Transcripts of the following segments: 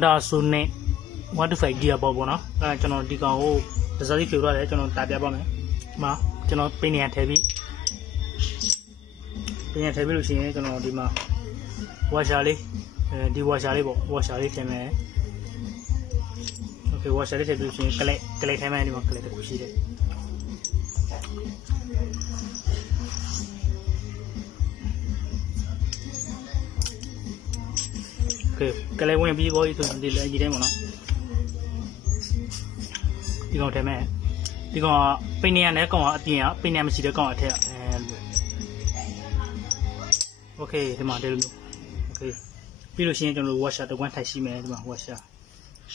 Honda Sunne 125 gear ပေါ့ပေါ့နော်အဲကျွန်တော်ဒီကောင်ကိုတစ်စက်စီဖြိုထားတယ်ကျွန်တော်တာပြပါမယ်ဒီမှာကျွန်တော်ပင်နေရထည့်ပြီးလို့ရှိရင်ကျွန်တော်ဒီမှာဝါရှာလေးဒီဝါရှာလေးပေါ့ဝါရှာလေးထည့်မယ်โอเคဝါရှာလေးထည့်ပြီးလို့ရှိရင်ကလေးထည့်မယ်ဒီမှာကလေးတစ်ခုရှိတယ်ကလေးဝင်ပြီးပေါ်ပြီးဆိုရင်ဒီလေကြီးတယ်ပေါ့နော်ဒီကောင်ထဲမဲ့ဒီကောင်ကပိနေရတဲ့ကောင်ကအပြင်ကပိနေမရှိတဲ့ကောင်အထက်โอเคဒီမှာတယ်လို့โอเคပြီးလို့ရှိရင်ကျွန်တော်တို့ဝါရှာတစ်ခွန်းထိုက်ရှိမယ်ဒီမှာဝါရှာ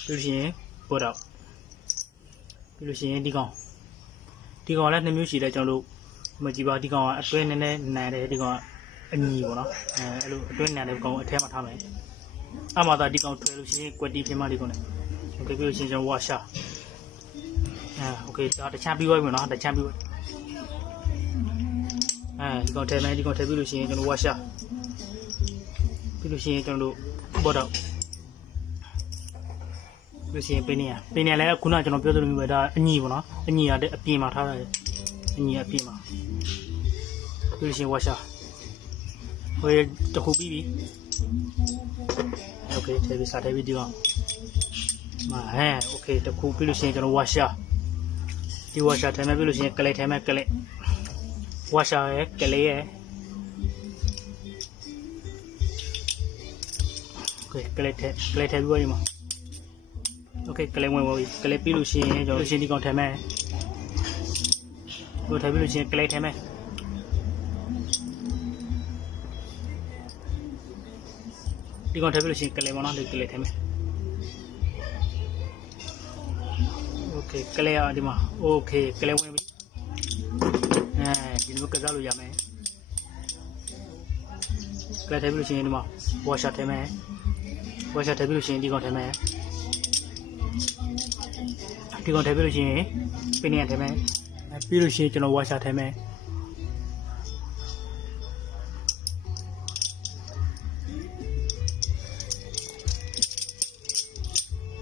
ပြီးလို့ရှိရင်ပေါ်တော့ပြီးလို့ရှိရင်ဒီကောင်လည်း2မျိုးရှိတယ်ကျွန်တော်တို့မကြည့်ပါဒီကောင်ကအတွင်းနည်းနည်းနိုင်တယ်ဒီကောင်ကအညီပေါ့နော်အဲ့လိုအတွင်းနိုင်တဲ့ကောင်အထက်မှာထားမယ်အမှသာဒီကောင်ထွဲလို့ရှိရင်ကွက်တီဖြစ်မှဒီကောင်နဲ့โอเคပြီးလို့ရှိရင်ကျွန်တော်ဝါရှာโอเคဒါတချမ်းပြီးသွားပြီနော်တချမ်းပြီးသွားဒီကောင်ထဲမယ်ဒီကောင်ထဲပြီးလို့ရှိရင်ကျွန်တော်ဝါရှာပြီးလို့ရှိရင်ကျွန်တော်တို့ပေါ်တော့ပြီးလို့ရှိရင်ပင်းနေလည်းခုနကကျွန်တော်ပြောသလိုမျိုးပဲဒါအညီပေါ့နော်အညီရတဲ့အပြင်မှာထားရတယ်အညီအပြင်မှာပြီးလို့ရှိရင်ဝါရှာဟိုတခုပြီးပြီโอเคထဲပြီးစားထဲပြီးဒီကောင်โอเคတခုပြီးလို့ရှိရင်ကျွန်တော်ဝါရှာဒီဝါရှာထဲမှာပြီးလို့ရှိရင်ကလေးထဲမှာကလေးဝါရှာရဲ့ကလေးရဲ့โอเคကလေးထဲပြီးသွားပြီမှာโอเคကလေးဝင်သွားပြီကလေးပြီးလို့ရှိရင်ကျွန်တော်ရှင်ဒီကောင်ထဲမှာဟိုထဲပြီးလို့ရှိရင်ကလေးထဲမှာဒီကောင်ထဲပြီးလို့ရှိရင်ကလေးမနော်ဒီကလေးထဲမှာโอเคကလေးဒီမှာโอเคကလေးဝင်ပြီဒီလိုကစားလို့ရမယ်ကလေးထဲပြီးလို့ရှိရင်ဒီမှာဝါရှာထဲမှာဝါရှာထဲပြီးလို့ရှိရင်ဒီကောင်ထဲမှာဒီကောင်ထဲပြီးလို့ရှိရင်ပင်နေထဲမှာပြီးလို့ရှိရင်ကျွန်တော်ဝါရှာထဲမှာ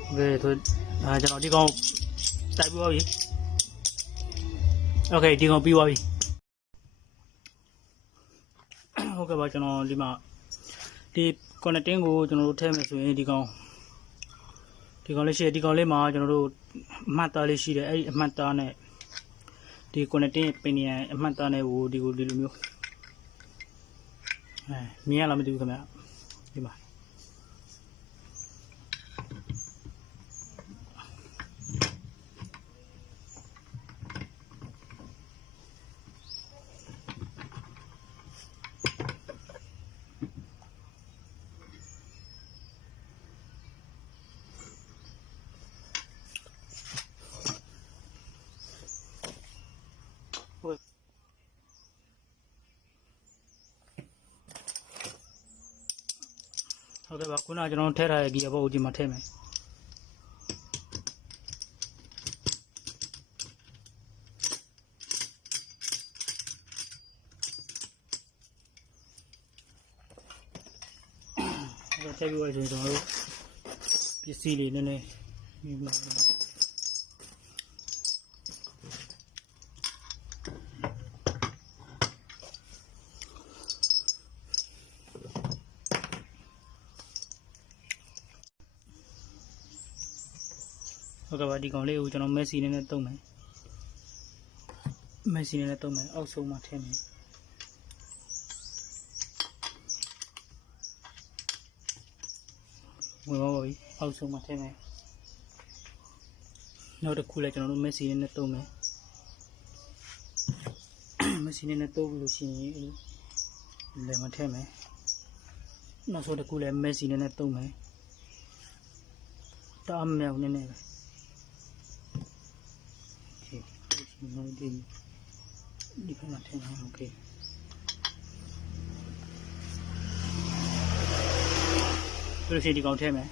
โอเคကျွန်တော်ဒီကောင်တိုက်ပြီးသွားပြီโอเคဒီကောင်ပြီးသွားပြီဟုတ်ကဲ့ပါကျွန်တော်ဒီမှာဒီ connecting ကိုကျွန်တော်တို့ထည့်မယ်ဆိုရင်ဒီကောင်လေးရှိတယ်ဒီကောင်လေးမှာကျွန်တော်တို့အမှတ်သားလေးရှိတယ်အဲ့ဒီအမှတ်သားနဲ့ဒီ connecting ပင်နေအမှတ်သားနဲ့ဟိုဒီလိုမျိုးမြင်ရလားမသိဘူးခင်ဗျဒီမှာဟုတ်ကဲ့ပါခုနကကျွန်တော်ထည့်ထားတဲ့ဂီယာဘောက်ကိုဒီမှာထည့်မယ်ထည့်ပြီးတော့ကျွန်တော်တို့ပစ္စည်းတွေနည်းနည်းမြင်ပါဟုတ်ကဲ့ပါဒီကောင်လေးကိုကျွန်တော်မက်ဆီနဲ့တုံးမယ်အောက်ဆုံးမှာထည့်မယ်ဝင်ပါပြီအောက်ဆုံးမှာထည့်မယ်နောက်တစ်ခုလည်းကျွန်တော်တို့မက်ဆီနဲ့တုံးမယ်မက်ဆီနဲ့တုံးပြီးလို့ရှိရင်လည်းမထည့်မယ်နောက်ဆုံးတစ်ခုလည်းမက်ဆီနဲ့တုံးမယ်တားမြောက်နည်းနည်းပဲဒီဖက်မှာထည့်မယ်โอเคပြီးလို့ရှိရင်ဒီကောင်ထည့်မယ်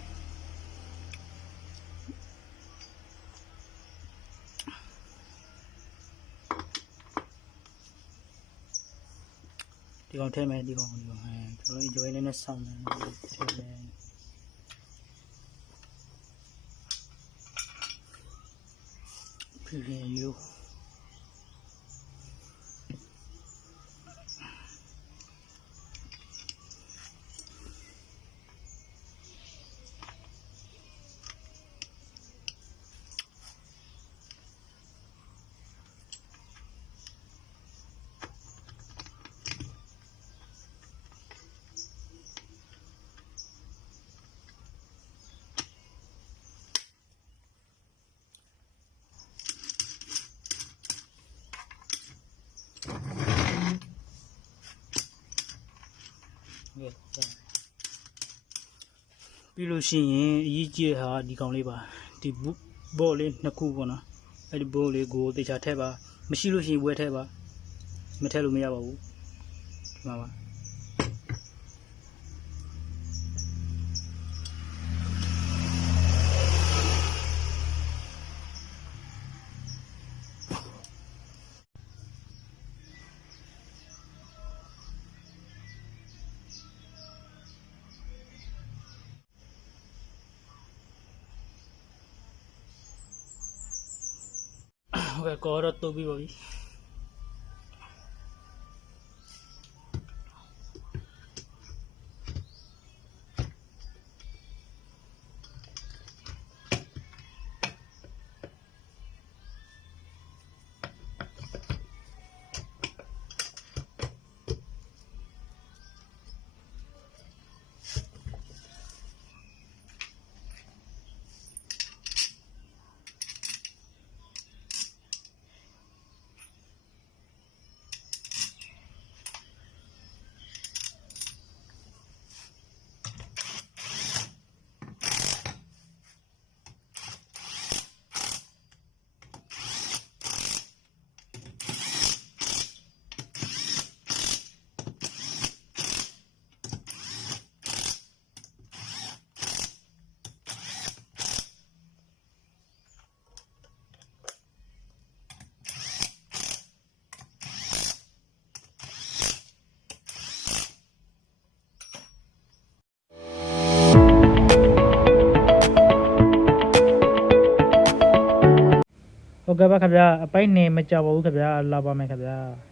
ဒီကောင်ထည့်မယ်ဒီကောင်ကျွန်တော် enjoy နဲ့ဆောင်းမယ်ထည့်မယ် ပြင်မျိုးပြီးလို့ရှိရင်အရေးကြီးတဲ့ဟာဒီကောင်လေးပါဒီဘောလေးနှစ်ခုပေါ့နော်အဲ့ဒီဘောလေးကိုတေချာထည့်ပါမရှိလို့ရှိရင်ဝယ်ထည့်ပါမထည့်လို့မရပါဘူးဒီမှာပါဟုတ်ကဲ့ကောတော့တုပ်ပြီးပါပြီဟုတ်ကဲ့ပါခင်ဗျာအပိုင်းနေမကြပါဘူးခင်ဗျာလာပါမယ်ခင်ဗျာ